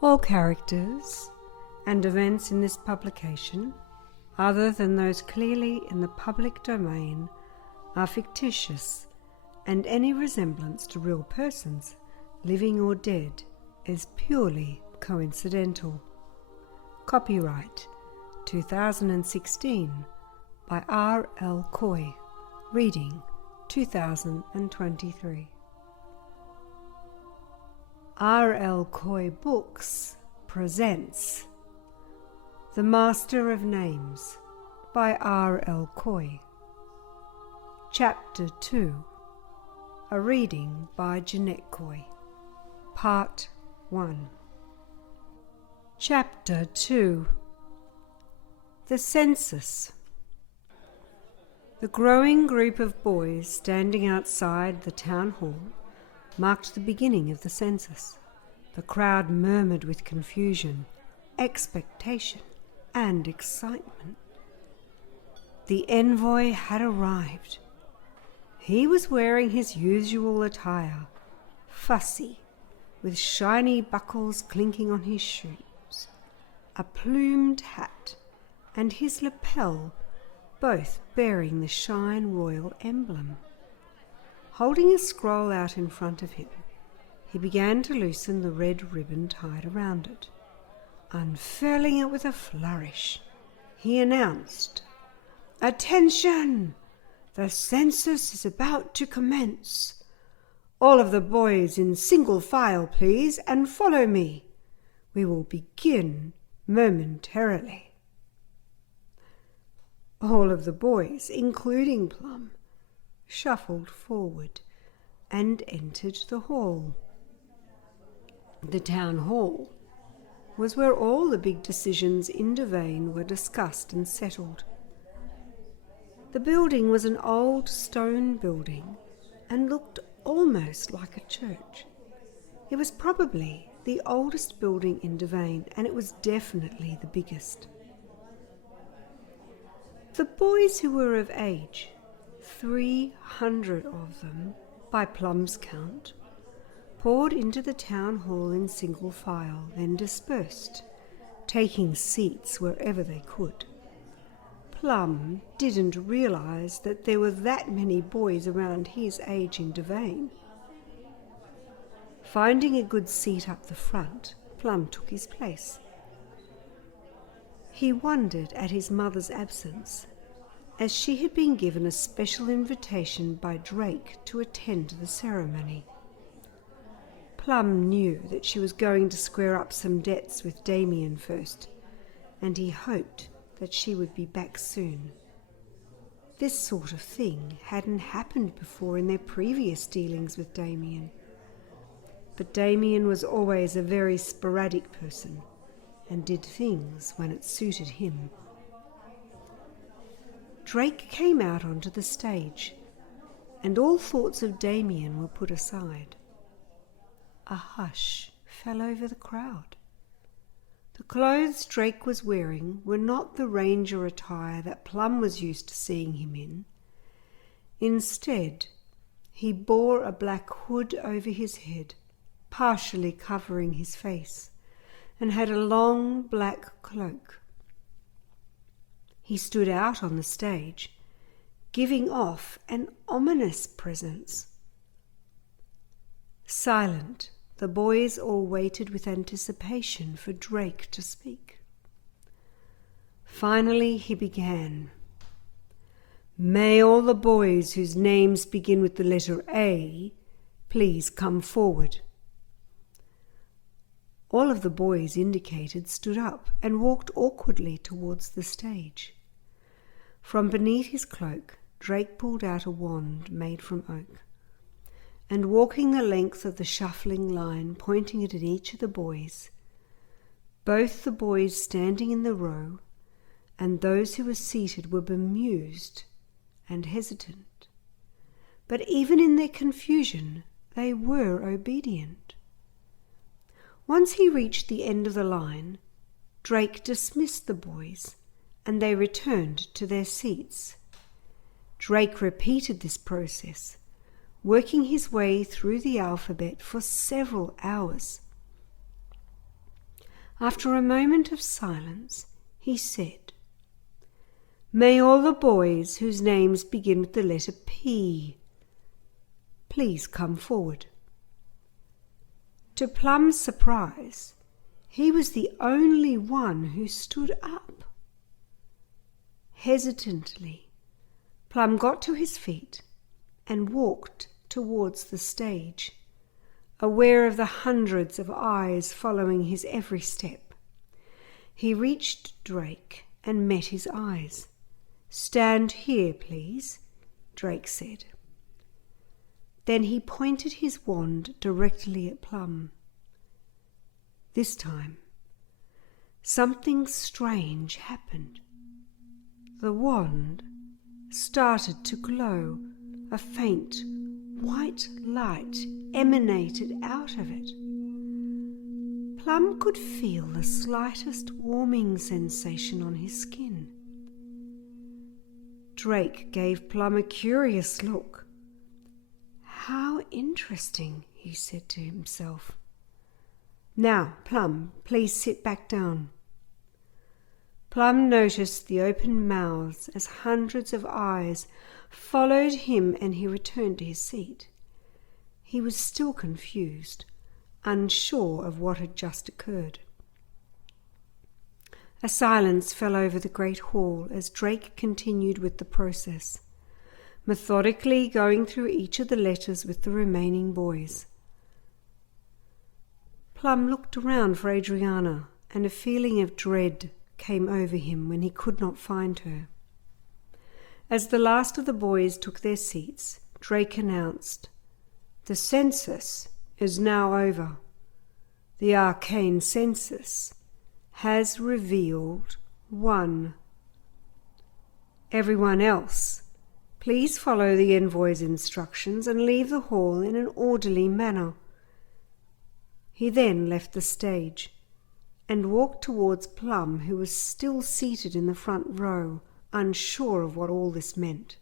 All characters and events in this publication, other than those clearly in the public domain, are fictitious, and any resemblance to real persons, living or dead, is purely coincidental. Copyright 2016 by R.L. Coy. Reading 2023. R.L. Coy Books presents The Master of Names by R.L. Coy. Chapter 2. A reading by Jeanette Coy. Part 1. Chapter 2. The Census. The growing group of boys standing outside the town hall marked the beginning of the census. The crowd murmured with confusion, expectation, and excitement. The envoy had arrived. He was wearing his usual attire, fussy, with shiny buckles clinking on his shoes, a plumed hat, and his lapel, both bearing the Shine Royal emblem. Holding a scroll out in front of him, he began to loosen the red ribbon tied around it. Unfurling it with a flourish, he announced, "Attention! The census is about to commence. All of the boys in single file, please, and follow me. We will begin momentarily." All of the boys, including Plum, shuffled forward and entered the hall. The town hall was where all the big decisions in Devane were discussed and settled. The building was an old stone building and looked almost like a church. It was probably the oldest building in Devane, and it was definitely the biggest. The boys who were of age, 300 of them by Plum's count, poured into the town hall in single file, then dispersed, taking seats wherever they could. Plum didn't realize that there were that many boys around his age in Devane. Finding a good seat up the front, Plum took his place. He wondered at his mother's absence, as she had been given a special invitation by Drake to attend the ceremony. Plum knew that she was going to square up some debts with Damien first, and he hoped that she would be back soon. This sort of thing hadn't happened before in their previous dealings with Damien. But Damien was always a very sporadic person, and did things when it suited him. Drake came out onto the stage, and all thoughts of Damien were put aside. A hush fell over the crowd. The clothes Drake was wearing were not the ranger attire that Plum was used to seeing him in. Instead, he bore a black hood over his head, partially covering his face, and had a long black cloak. He stood out on the stage, giving off an ominous presence. Silent, the boys all waited with anticipation for Drake to speak. Finally he began. "May all the boys whose names begin with the letter A please come forward." All of the boys indicated stood up and walked awkwardly towards the stage. From beneath his cloak, Drake pulled out a wand made from oak, and walking the length of the shuffling line, pointing it at each of the boys, both the boys standing in the row and those who were seated were bemused and hesitant. But even in their confusion, they were obedient. Once he reached the end of the line, Drake dismissed the boys, and they returned to their seats. Drake repeated this process, working his way through the alphabet for several hours. After a moment of silence, he said, "May all the boys whose names begin with the letter P please come forward." To Plum's surprise, he was the only one who stood up. Hesitantly, Plum got to his feet and walked towards the stage, aware of the hundreds of eyes following his every step. He reached Drake and met his eyes. "Stand here, please," Drake said. Then he pointed his wand directly at Plum. This time, something strange happened. The wand started to glow. A faint white light emanated out of it. Plum could feel the slightest warming sensation on his skin. Drake gave Plum a curious look. "How interesting," he said to himself. "Now, Plum, please sit back down." Plum noticed the open mouths as hundreds of eyes followed him, and he returned to his seat. He was still confused, unsure of what had just occurred. A silence fell over the great hall as Drake continued with the process, methodically going through each of the letters with the remaining boys. Plum looked around for Adriana, and a feeling of dread came over him when he could not find her. As the last of the boys took their seats, Drake announced, "The census is now over. The arcane census has revealed 1. Everyone else, please follow the envoy's instructions and leave the hall in an orderly manner." He then left the stage and walked towards Plum, who was still seated in the front row, unsure of what all this meant.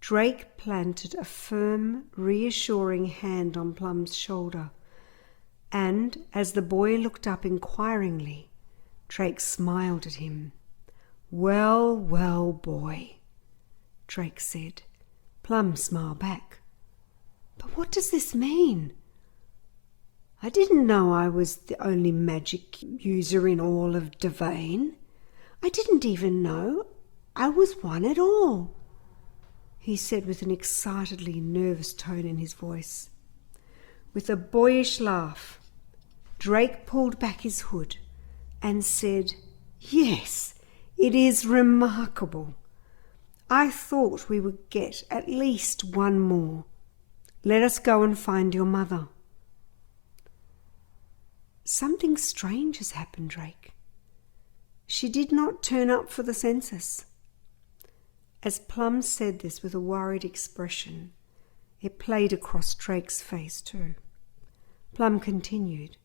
Drake planted a firm, reassuring hand on Plum's shoulder, and as the boy looked up inquiringly, Drake smiled at him. "Well, well, boy," Drake said. Plum smiled back. "But what does this mean? I didn't know I was the only magic user in all of Devane. I didn't even know I was one at all," he said with an excitedly nervous tone in his voice. With a boyish laugh, Drake pulled back his hood and said, "Yes, it is remarkable. I thought we would get at least one more. Let us go and find your mother." "Something strange has happened, Drake. She did not turn up for the census." As Plum said this with a worried expression, it played across Drake's face too. Plum continued,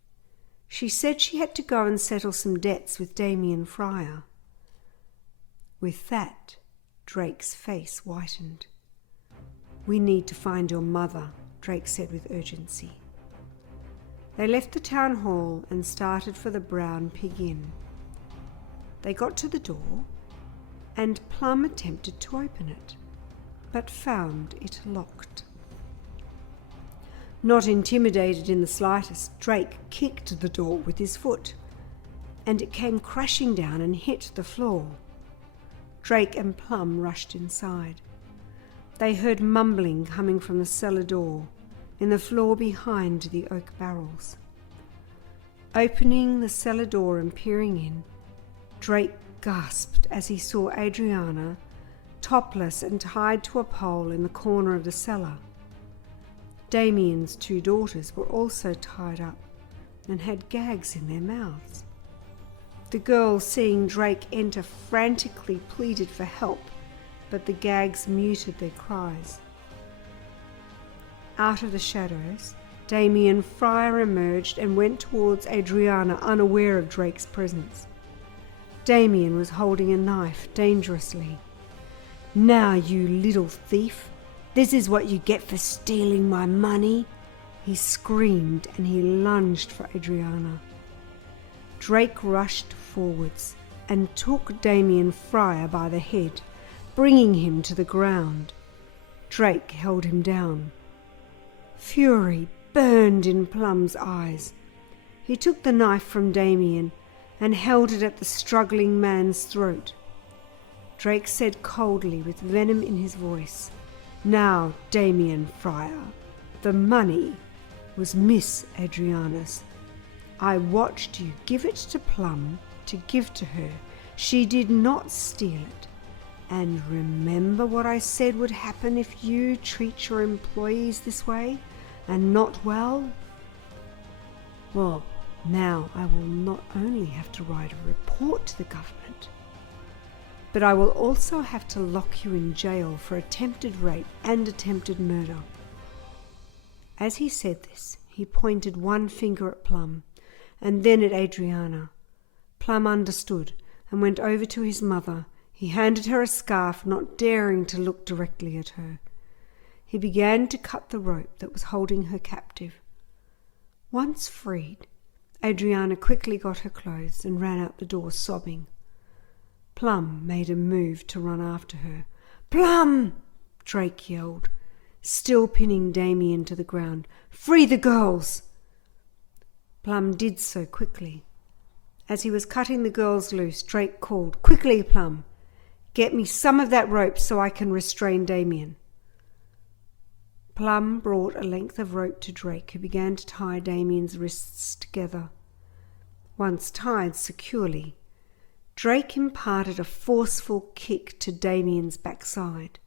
"She said she had to go and settle some debts with Damien Fryer." With that, Drake's face whitened. "We need to find your mother," Drake said with urgency. They left the town hall and started for the Brown Pig Inn. They got to the door, and Plum attempted to open it, but found it locked. Not intimidated in the slightest, Drake kicked the door with his foot, and it came crashing down and hit the floor. Drake and Plum rushed inside. They heard mumbling coming from the cellar door, in the floor behind the oak barrels. Opening the cellar door and peering in, Drake gasped as he saw Adriana, topless and tied to a pole in the corner of the cellar. Damien's 2 daughters were also tied up and had gags in their mouths. The girls, seeing Drake enter, frantically pleaded for help, but the gags muted their cries. Out of the shadows, Damien Fryer emerged and went towards Adriana, unaware of Drake's presence. Damien was holding a knife dangerously. "Now, you little thief, this is what you get for stealing my money," he screamed, and he lunged for Adriana. Drake rushed forwards and took Damien Fryer by the head, bringing him to the ground. Drake held him down. Fury burned in Plum's eyes. He took the knife from Damien and held it at the struggling man's throat. Drake said coldly, with venom in his voice, "Now, Damien Fryer, the money was Miss Adriana's. I watched you give it to Plum to give to her. She did not steal it. And remember what I said would happen if you treat your employees this way, and not well? Well, now I will not only have to write a report to the government, but I will also have to lock you in jail for attempted rape and attempted murder." As he said this, he pointed one finger at Plum and then at Adriana. Plum understood and went over to his mother. He handed her a scarf, not daring to look directly at her. He began to cut the rope that was holding her captive. Once freed, Adriana quickly got her clothes and ran out the door sobbing. Plum made a move to run after her. "Plum!" Drake yelled, still pinning Damien to the ground. "Free the girls!" Plum did so quickly. As he was cutting the girls loose, Drake called, "Quickly, Plum! Get me some of that rope so I can restrain Damien." Plum brought a length of rope to Drake, who began to tie Damien's wrists together. Once tied securely, Drake imparted a forceful kick to Damien's backside.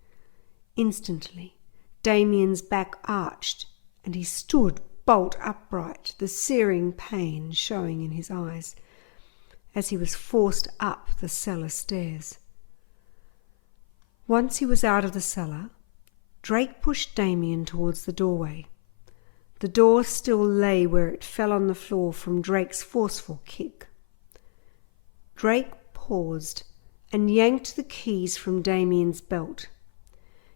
Instantly, Damien's back arched, and he stood bolt upright, the searing pain showing in his eyes as he was forced up the cellar stairs. Once he was out of the cellar, Drake pushed Damien towards the doorway. The door still lay where it fell on the floor from Drake's forceful kick. Drake paused and yanked the keys from Damien's belt.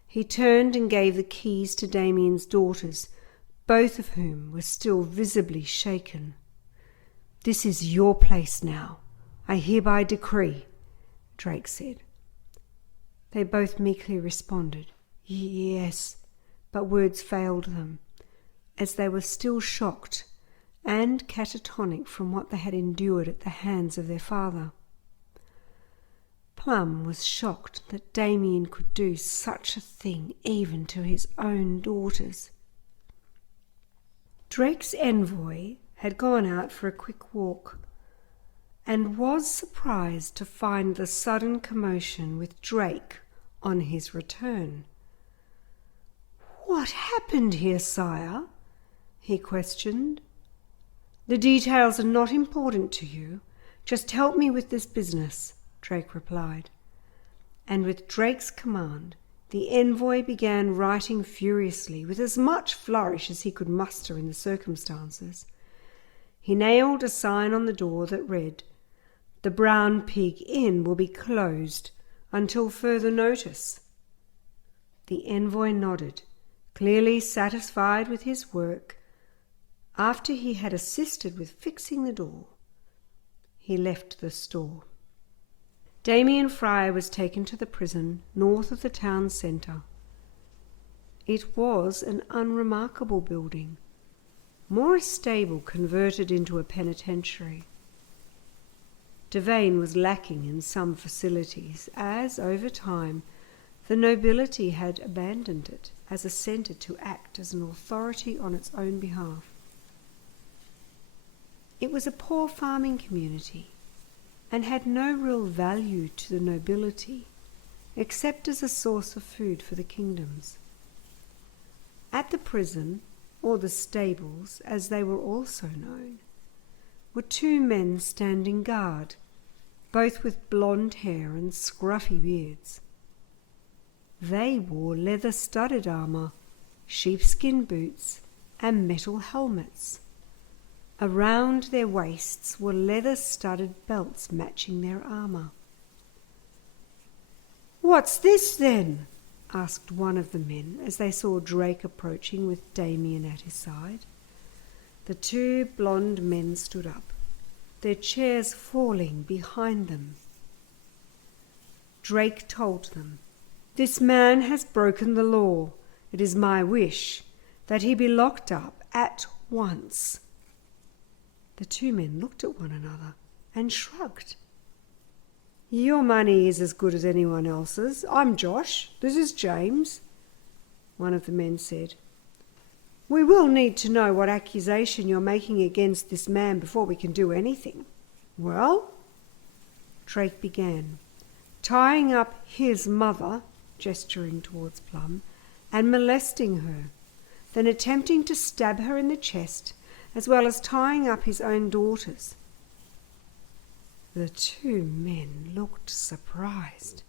He turned and gave the keys to Damien's daughters, both of whom were still visibly shaken. "This is your place now, I hereby decree," Drake said. They both meekly responded, "Yes," but words failed them, as they were still shocked and catatonic from what they had endured at the hands of their father. Plum was shocked that Damien could do such a thing even to his own daughters. Drake's envoy had gone out for a quick walk and was surprised to find the sudden commotion with Drake on his return. "What happened here, sire?" he questioned. "The details are not important to you. Just help me with this business," Drake replied. And with Drake's command, the envoy began writing furiously with as much flourish as he could muster in the circumstances. He nailed a sign on the door that read, "The Brown Pig Inn will be closed until further notice." The envoy nodded, clearly satisfied with his work. After he had assisted with fixing the door, he left the store. Damien Fryer was taken to the prison north of the town centre. It was an unremarkable building, more a stable converted into a penitentiary. Devane was lacking in some facilities, as, over time, the nobility had abandoned it as a centre to act as an authority on its own behalf. It was a poor farming community and had no real value to the nobility, except as a source of food for the kingdoms. At the prison, or the stables, as they were also known, were two men standing guard, both with blonde hair and scruffy beards. They wore leather-studded armour, sheepskin boots, and metal helmets. Around their waists were leather-studded belts matching their armour. "What's this, then?" asked one of the men as they saw Drake approaching with Damien at his side. The two blonde men stood up. their chairs falling behind them. Drake told them, "This man has broken the law. It is my wish that he be locked up at once." The two men looked at one another and shrugged. "Your money is as good as anyone else's. I'm Josh. This is James," one of the men said. "We will need to know what accusation you're making against this man before we can do anything." "Well," Drake began, "tying up his mother," gesturing towards Plum, "and molesting her, then attempting to stab her in the chest, as well as tying up his own daughters." The two men looked surprised.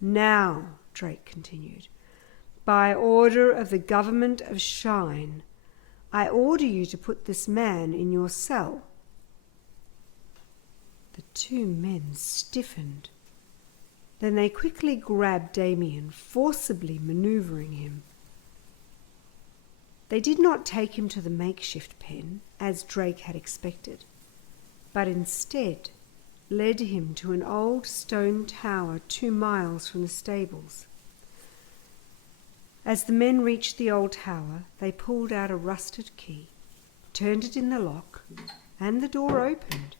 "Now," Drake continued, "by order of the government of Shine, I order you to put this man in your cell." The two men stiffened. Then they quickly grabbed Damien, forcibly maneuvering him. They did not take him to the makeshift pen, as Drake had expected, but instead led him to an old stone tower 2 miles from the stables. As the men reached the old tower, they pulled out a rusted key, turned it in the lock, and the door opened.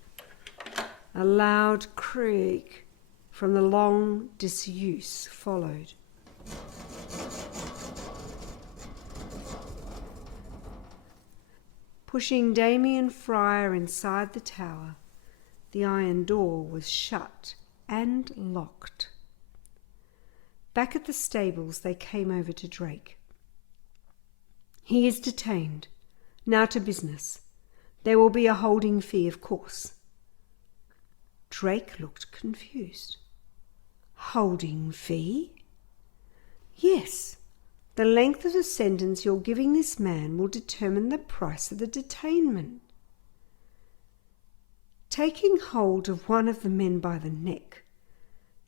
A loud creak from the long disuse followed. Pushing Damien Fryer inside the tower, the iron door was shut and locked. Back at the stables, they came over to Drake. "He is detained. Now to business. There will be a holding fee, of course." Drake looked confused. "Holding fee?" "Yes. The length of the sentence you're giving this man will determine the price of the detainment." Taking hold of one of the men by the neck,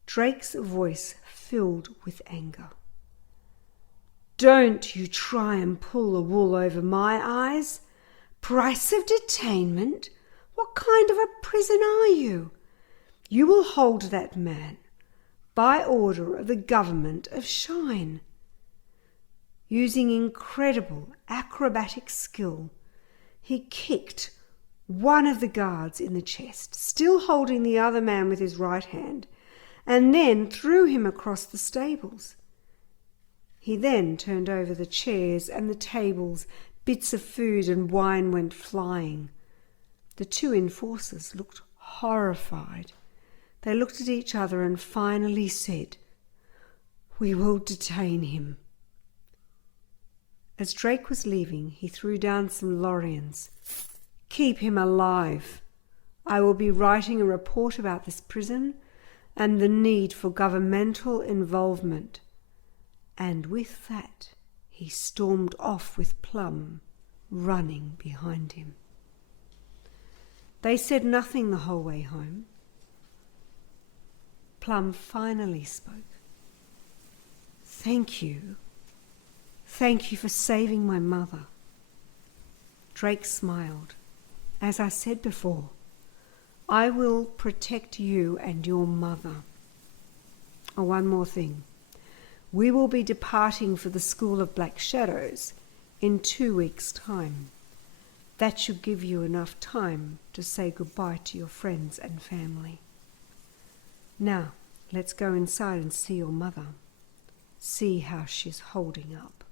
Drake's voice filled with anger. "Don't you try and pull the wool over my eyes. Price of detainment? What kind of a prison are you? You will hold that man by order of the government of Shine." Using incredible acrobatic skill, he kicked one of the guards in the chest, still holding the other man with his right hand, and then threw him across the stables. He then turned over the chairs and the tables. Bits of food and wine went flying. The two enforcers looked horrified. They looked at each other and finally said, "We will detain him." As Drake was leaving, he threw down some Lorians. "Keep him alive. I will be writing a report about this prison and the need for governmental involvement." And with that, he stormed off with Plum running behind him. They said nothing the whole way home. Plum finally spoke. "Thank you. Thank you for saving my mother." Drake smiled. "As I said before, I will protect you and your mother. Oh, one more thing. We will be departing for the School of Black Shadows in 2 weeks' time. That should give you enough time to say goodbye to your friends and family. Now, let's go inside and see your mother. See how she's holding up."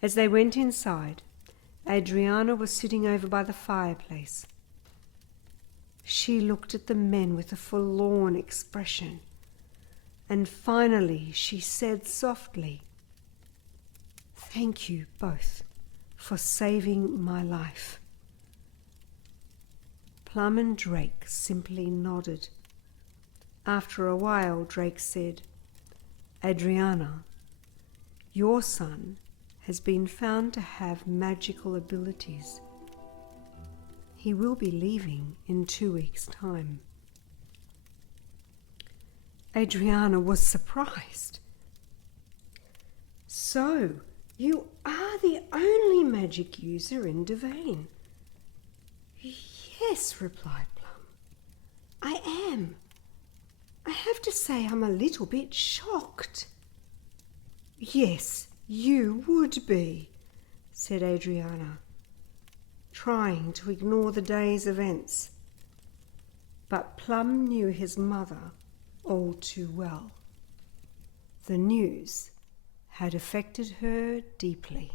As they went inside, Adriana was sitting over by the fireplace. She looked at the men with a forlorn expression, and finally she said softly, "Thank you both for saving my life." Plum and Drake simply nodded. After a while, Drake said, "Adriana, your son has been found to have magical abilities. He will be leaving in 2 weeks' time." Adriana was surprised. "So, you are the only magic user in Devane. Yes, replied Plum, I am. I have to say I'm a little bit shocked. Yes, you would be, said Adriana, trying to ignore the day's events. But Plum knew his mother all too well. The news had affected her deeply.